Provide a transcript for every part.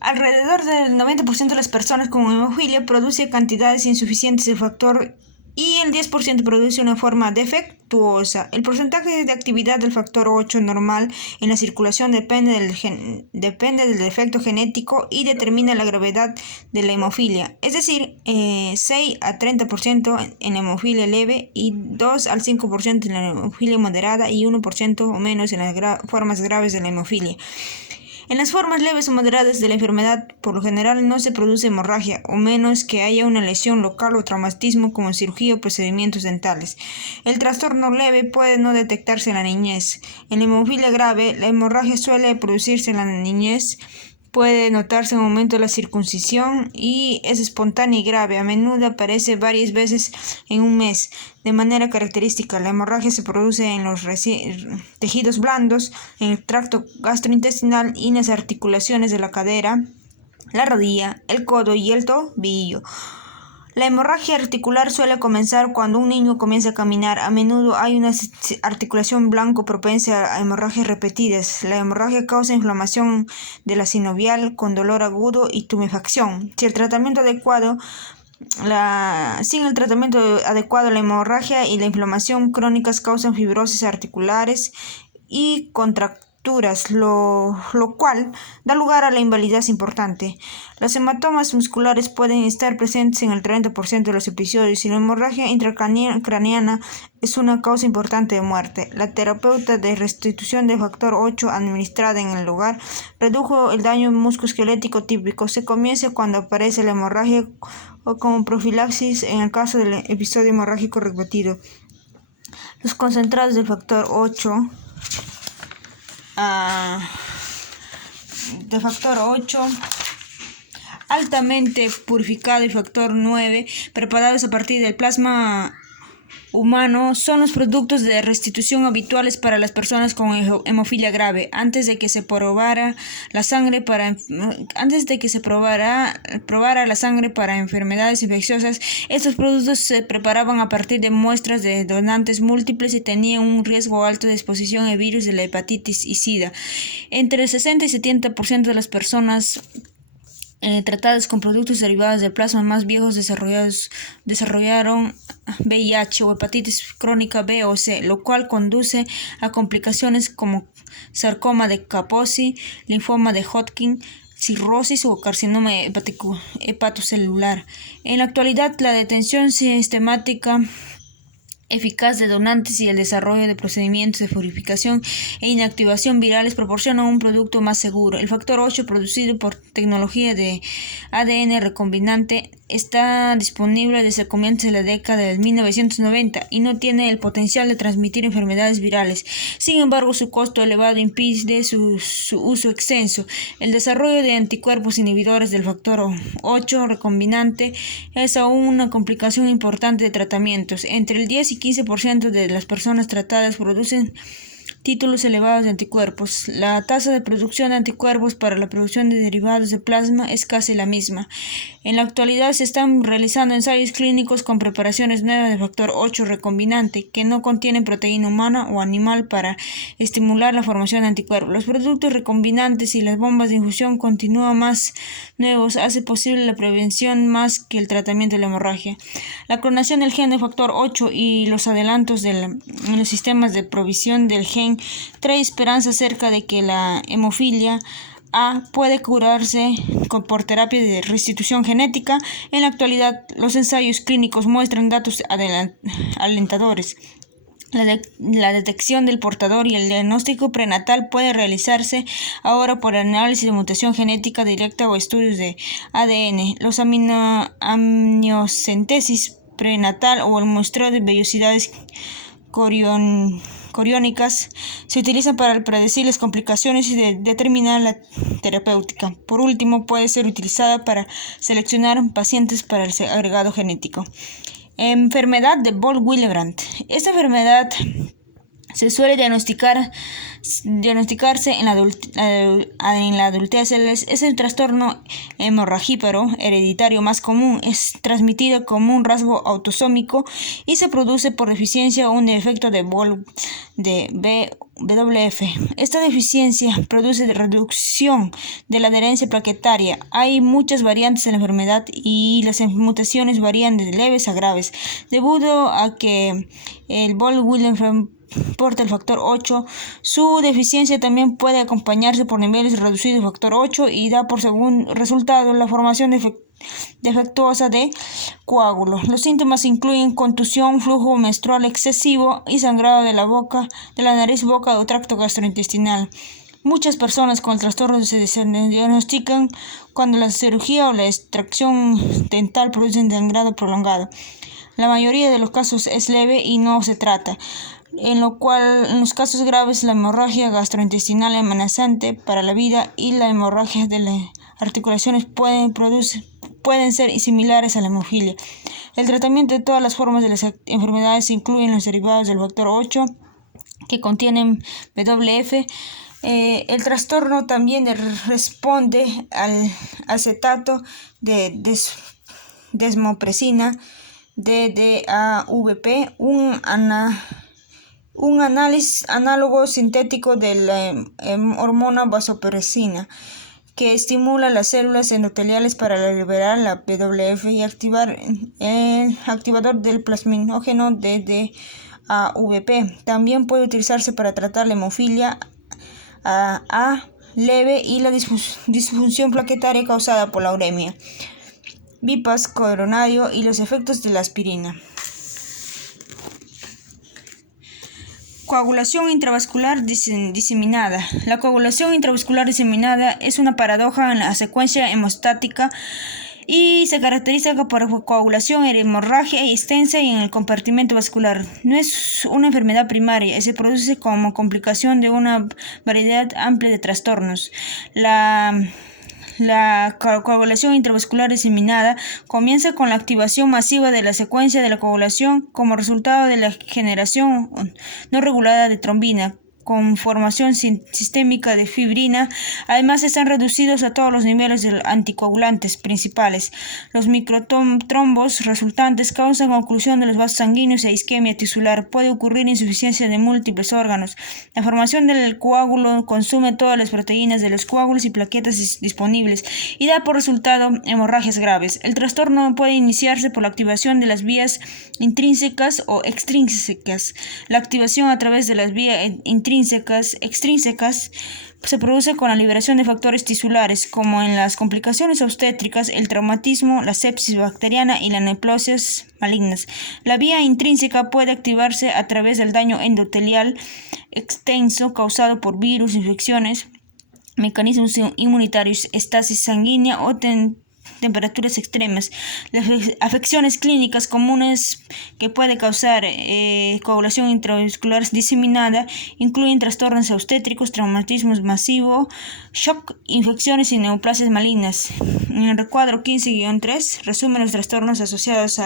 Alrededor del 90% de las personas con hemofilia produce cantidades insuficientes del factor y el 10% produce una forma defectuosa. El porcentaje de actividad del factor 8 normal en la circulación depende del defecto genético y determina la gravedad de la hemofilia, es decir, 6 a 30% en la hemofilia leve y 2 al 5% en la hemofilia moderada y 1% o menos en las formas graves de la hemofilia. En las formas leves o moderadas de la enfermedad, por lo general no se produce hemorragia, o menos que haya una lesión local o traumatismo como cirugía o procedimientos dentales. El trastorno leve puede no detectarse en la niñez. En la hemofilia grave, la hemorragia suele producirse en la niñez. Puede notarse en el momento de la circuncisión y es espontánea y grave. A menudo aparece varias veces en un mes. De manera característica, la hemorragia se produce en los tejidos blandos, en el tracto gastrointestinal y en las articulaciones de la cadera, la rodilla, el codo y el tobillo. La hemorragia articular suele comenzar cuando un niño comienza a caminar. A menudo hay una articulación blanco propensa a hemorragias repetidas. La hemorragia causa inflamación de la sinovial con dolor agudo y tumefacción. Sin el tratamiento adecuado, la hemorragia y la inflamación crónicas causan fibrosis articulares y contracturas, lo cual da lugar a la invalidez importante. Los hematomas musculares pueden estar presentes en el 30% de los episodios y la hemorragia intracraneana es una causa importante de muerte. La terapeuta de restitución de factor 8 administrada en el lugar redujo el daño musculoesquelético típico. Se comienza cuando aparece la hemorragia o como profilaxis en el caso del episodio hemorrágico repetido. Los concentrados del factor 8 altamente purificado y factor 9 preparados a partir del plasma humano son los productos de restitución habituales para las personas con hemofilia grave. Antes de que se probara la sangre para enfermedades infecciosas, estos productos se preparaban a partir de muestras de donantes múltiples y tenían un riesgo alto de exposición a virus de la hepatitis y SIDA. Entre el 60 y 70% de las personas tratadas con productos derivados del plasma más viejos desarrollaron VIH o hepatitis crónica B o C, lo cual conduce a complicaciones como sarcoma de Kaposi, linfoma de Hodgkin, cirrosis o carcinoma hepatocelular. En la actualidad, la detención sistemática eficaz de donantes y el desarrollo de procedimientos de purificación e inactivación virales proporcionan un producto más seguro. El factor 8, producido por tecnología de ADN recombinante, está disponible desde comienzos de la década de 1990 y no tiene el potencial de transmitir enfermedades virales. Sin embargo, su costo elevado impide su uso extenso. El desarrollo de anticuerpos inhibidores del factor 8 recombinante es aún una complicación importante de tratamientos. Entre el 10 y 15% de las personas tratadas producen títulos elevados de anticuerpos. La tasa de producción de anticuerpos para la producción de derivados de plasma es casi la misma. En la actualidad se están realizando ensayos clínicos con preparaciones nuevas de factor 8 recombinante que no contienen proteína humana o animal para estimular la formación de anticuerpos. Los productos recombinantes y las bombas de infusión continúan más nuevos hace posible la prevención más que el tratamiento de la hemorragia. La clonación del gen de factor 8 y los adelantos en los sistemas de provisión del gen trae esperanza acerca de que la hemofilia A puede curarse por terapia de restitución genética. En la actualidad, los ensayos clínicos muestran datos alentadores. La detección del portador y el diagnóstico prenatal puede realizarse ahora por análisis de mutación genética directa o estudios de ADN. Los amniocentesis prenatal o el muestreo de vellosidades coriónicas se utilizan para predecir las complicaciones y determinar la terapéutica. Por último, puede ser utilizada para seleccionar pacientes para el agregado genético. Enfermedad de Boll-Willebrand. Esta enfermedad Se suele diagnosticarse en la adultez. Es el trastorno hemorragíparo hereditario más común. Es transmitido como un rasgo autosómico y se produce por deficiencia o un defecto de WF. Esta deficiencia produce reducción de la adherencia plaquetaria. Hay muchas variantes de la enfermedad y las mutaciones varían de leves a graves. Debido a que el Bol-Williams porta el factor 8, su deficiencia también puede acompañarse por niveles reducidos de factor 8 y da por resultado la formación defectuosa de coágulos. Los síntomas incluyen contusión, flujo menstrual excesivo y sangrado de la nariz, boca o tracto gastrointestinal. Muchas personas con el trastorno se diagnostican cuando la cirugía o la extracción dental producen sangrado prolongado. La mayoría de los casos es leve y no se trata, en los casos graves la hemorragia gastrointestinal amenazante para la vida y la hemorragia de las articulaciones pueden ser similares a la hemofilia. El tratamiento de todas las formas de las enfermedades incluyen los derivados del factor 8 que contienen WF. El trastorno también responde al acetato de desmopresina, DDAVP, un análogo sintético de la hormona vasopresina, que estimula las células endoteliales para liberar la WF y activar el activador del plasminógeno DDAVP. También puede utilizarse para tratar la hemofilia A leve y la disfunción plaquetaria causada por la uremia, bypass coronario y los efectos de la aspirina. Coagulación intravascular diseminada. La coagulación intravascular diseminada es una paradoja en la secuencia hemostática y se caracteriza por coagulación, hemorragia extensa y en el compartimento vascular. No es una enfermedad primaria y se produce como complicación de una variedad amplia de trastornos. La coagulación intravascular diseminada comienza con la activación masiva de la secuencia de la coagulación como resultado de la generación no regulada de trombina, con formación sistémica de fibrina. Además, están reducidos a todos los niveles de anticoagulantes principales. Los microtrombos resultantes causan oclusión de los vasos sanguíneos e isquemia tisular. Puede ocurrir insuficiencia de múltiples órganos. La formación del coágulo consume todas las proteínas de los coágulos y plaquetas disponibles y da por resultado hemorragias graves. El trastorno puede iniciarse por la activación de las vías intrínsecas o extrínsecas. La activación a través de las vías extrínsecas se produce con la liberación de factores tisulares, como en las complicaciones obstétricas, el traumatismo, la sepsis bacteriana y las neoplasias malignas. La vía intrínseca puede activarse a través del daño endotelial extenso causado por virus, infecciones, mecanismos inmunitarios, estasis sanguínea o temperaturas extremas. Las afecciones clínicas comunes que puede causar coagulación intravascular diseminada incluyen trastornos obstétricos, traumatismos masivos, shock, infecciones y neoplasias malignas. En el recuadro 15-3 resume los trastornos asociados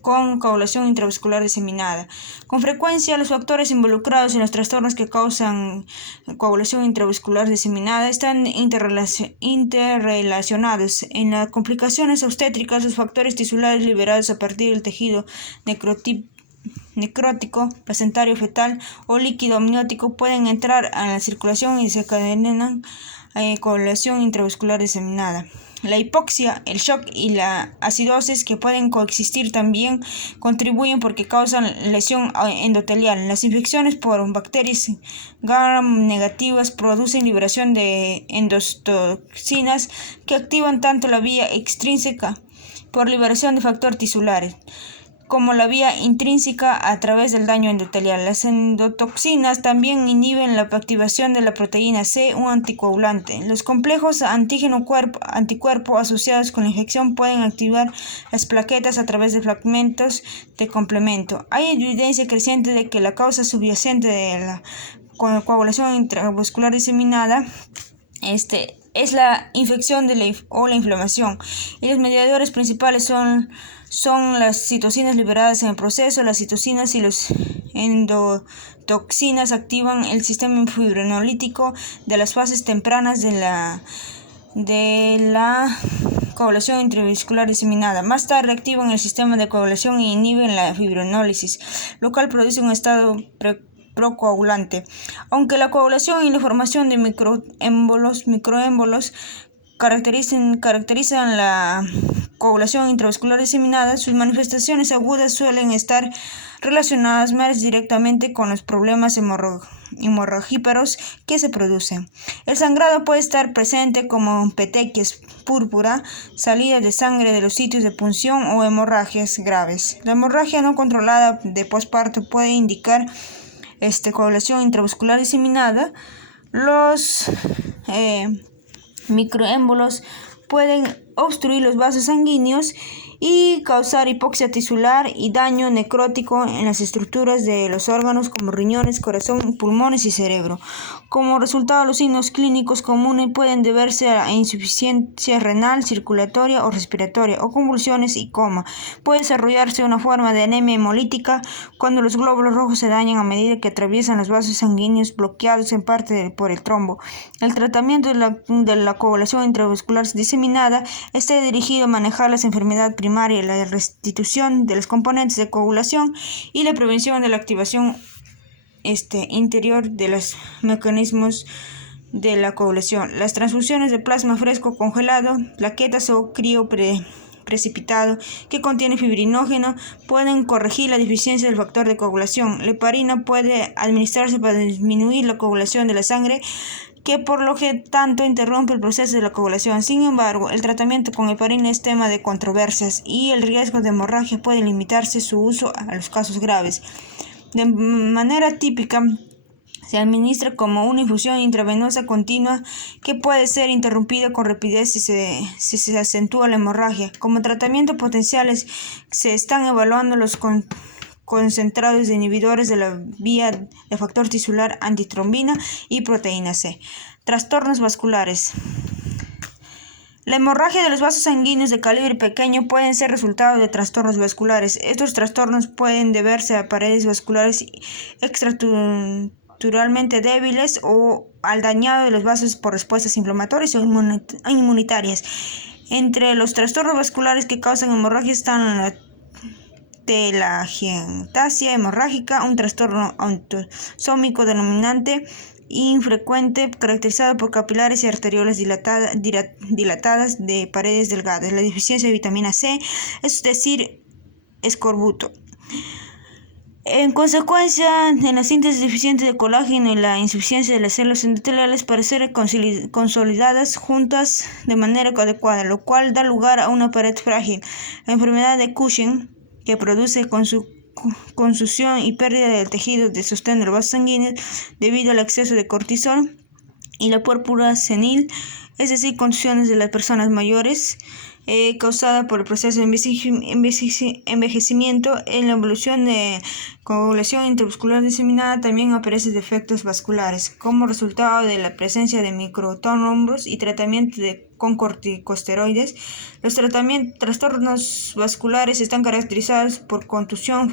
con coagulación intravascular diseminada. Con frecuencia, los factores involucrados en los trastornos que causan coagulación intravascular diseminada están interrelacionados. En las complicaciones obstétricas, los factores tisulares liberados a partir del tejido necrótico, placentario fetal o líquido amniótico pueden entrar a la circulación y desencadenan coagulación intravascular diseminada. La hipoxia, el shock y la acidosis, que pueden coexistir, también contribuyen porque causan lesión endotelial. Las infecciones por bacterias gram negativas producen liberación de endotoxinas que activan tanto la vía extrínseca por liberación de factores tisulares como la vía intrínseca a través del daño endotelial. Las endotoxinas también inhiben la activación de la proteína C, un anticoagulante. Los complejos antígeno-anticuerpo asociados con la infección pueden activar las plaquetas a través de fragmentos de complemento. Hay evidencia creciente de que la causa subyacente de la coagulación intravascular diseminada es la infección o la inflamación, y los mediadores principales son las citocinas liberadas en el proceso. Las citocinas y los endotoxinas activan el sistema fibrinolítico de las fases tempranas de la coagulación intravascular diseminada. Más tarde activan el sistema de coagulación e inhiben la fibrinólisis, lo cual produce un estado procoagulante. Aunque la coagulación y la formación de microémbolos caracterizan la coagulación intravascular diseminada, sus manifestaciones agudas suelen estar relacionadas más directamente con los problemas hemorragíparos que se producen. El sangrado puede estar presente como petequias púrpura, salida de sangre de los sitios de punción o hemorragias graves. La hemorragia no controlada de posparto puede indicar coagulación intravascular diseminada. Los microémbolos pueden obstruir los vasos sanguíneos y causar hipoxia tisular y daño necrótico en las estructuras de los órganos como riñones, corazón, pulmones y cerebro. Como resultado, los signos clínicos comunes pueden deberse a insuficiencia renal, circulatoria o respiratoria, o convulsiones y coma. Puede desarrollarse una forma de anemia hemolítica cuando los glóbulos rojos se dañan a medida que atraviesan los vasos sanguíneos, bloqueados en parte por el trombo. El tratamiento de la coagulación intravascular diseminada está dirigido a manejar las enfermedades primarias, la restitución de los componentes de coagulación y la prevención de la activación interior de los mecanismos de la coagulación. Las transfusiones de plasma fresco congelado, plaquetas o precipitado que contiene fibrinógeno pueden corregir la deficiencia del factor de coagulación. La heparina puede administrarse para disminuir la coagulación de la sangre, que por lo que tanto interrumpe el proceso de la coagulación. Sin embargo, el tratamiento con heparina es tema de controversias y el riesgo de hemorragia puede limitarse su uso a los casos graves. De manera típica, se administra como una infusión intravenosa continua que puede ser interrumpida con rapidez si se acentúa la hemorragia. Como tratamiento potenciales se están evaluando los concentrados de inhibidores de la vía de factor tisular, antitrombina y proteína C. Trastornos vasculares. La hemorragia de los vasos sanguíneos de calibre pequeño pueden ser resultado de trastornos vasculares. Estos trastornos pueden deberse a paredes vasculares extraturalmente débiles o al dañado de los vasos por respuestas inflamatorias o inmunitarias. Entre los trastornos vasculares que causan hemorragia están la telangiectasia hemorrágica, un trastorno autosómico dominante infrecuente caracterizado por capilares y arteriolas dilatadas de paredes delgadas, la deficiencia de vitamina C, es decir, escorbuto. En consecuencia, en la síntesis deficiente de colágeno y la insuficiencia de las células endoteliales parecen consolidadas juntas de manera adecuada, lo cual da lugar a una pared frágil. La enfermedad de Cushing, que produce consusión y pérdida del tejido de sostén de los vasos sanguíneos debido al exceso de cortisol, y la púrpura senil, es decir, contusiones de las personas mayores, causada por el proceso de envejecimiento. En la evolución de coagulación intravascular diseminada también aparecen defectos vasculares como resultado de la presencia de microtrombos y tratamiento con corticosteroides. Los trastornos vasculares están caracterizados por contusión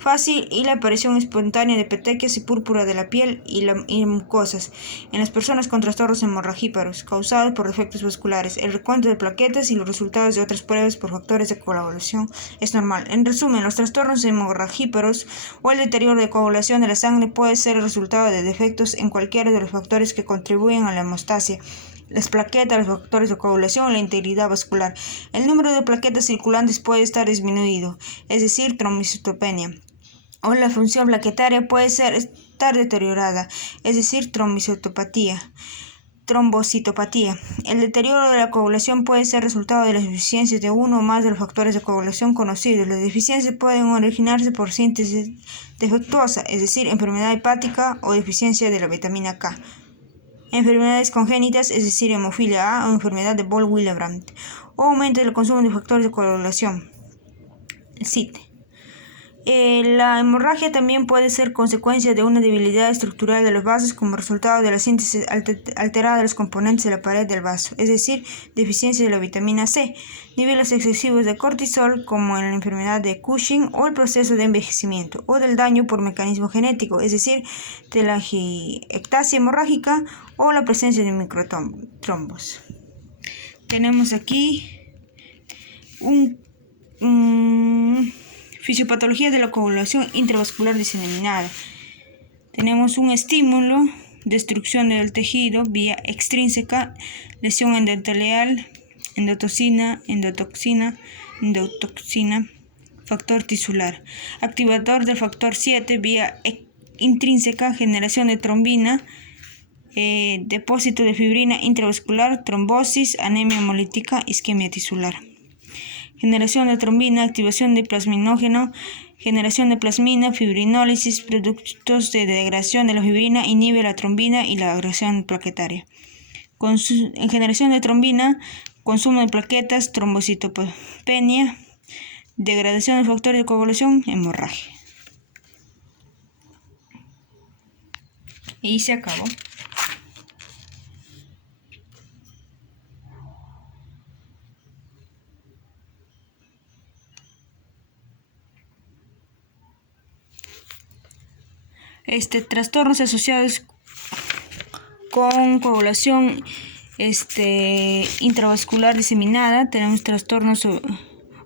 fácil y la aparición espontánea de petequias y púrpura de la piel y mucosas en las personas con trastornos hemorragíparos causados por defectos vasculares. El recuento de plaquetas y los resultados de otras pruebas por factores de coagulación es normal. En resumen, los trastornos hemorragíparos o el deterioro de coagulación de la sangre puede ser el resultado de defectos en cualquiera de los factores que contribuyen a la hemostasia: las plaquetas, los factores de coagulación, la integridad vascular. El número de plaquetas circulantes puede estar disminuido, es decir, trombocitopenia, o la función plaquetaria puede estar deteriorada, es decir, trombocitopatía. El deterioro de la coagulación puede ser resultado de las deficiencias de uno o más de los factores de coagulación conocidos. Las deficiencias pueden originarse por síntesis defectuosa, es decir, enfermedad hepática o deficiencia de la vitamina K. Enfermedades congénitas, es decir, hemofilia A o enfermedad de Boll-Willebrand, o aumento del consumo de factores de coagulación, el CIT. La hemorragia también puede ser consecuencia de una debilidad estructural de los vasos como resultado de la síntesis alterada de los componentes de la pared del vaso, es decir, deficiencia de la vitamina C, niveles excesivos de cortisol como en la enfermedad de Cushing o el proceso de envejecimiento, o del daño por mecanismo genético, es decir, de la ectasia hemorrágica o la presencia de microtrombos. Tenemos aquí fisiopatología de la coagulación intravascular diseminada. Tenemos un estímulo, destrucción del tejido vía extrínseca, lesión endotelial, endotoxina, factor tisular. Activador del factor 7 vía intrínseca, generación de trombina, depósito de fibrina intravascular, trombosis, anemia hemolítica, isquemia tisular. Generación de trombina, activación de plasminógeno, generación de plasmina, fibrinólisis, productos de degradación de la fibrina, inhibe la trombina y la agregación plaquetaria. En generación de trombina, consumo de plaquetas, trombocitopenia, degradación de factores de coagulación, hemorragia. Y se acabó. Trastornos asociados con coagulación intravascular diseminada. Tenemos trastornos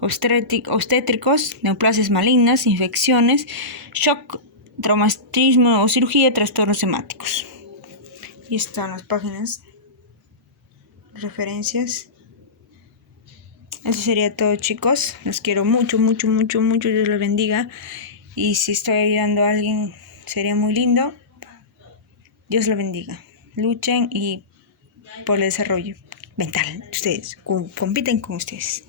obstétricos, neoplasias malignas, infecciones, shock, traumatismo o cirugía, trastornos hemáticos. Y están las páginas, referencias. Eso sería todo, chicos. Los quiero mucho, mucho, mucho, mucho. Dios los bendiga. Y si estoy ayudando a alguien, sería muy lindo. Dios los bendiga. Luchen y por el desarrollo mental. Ustedes compiten con ustedes.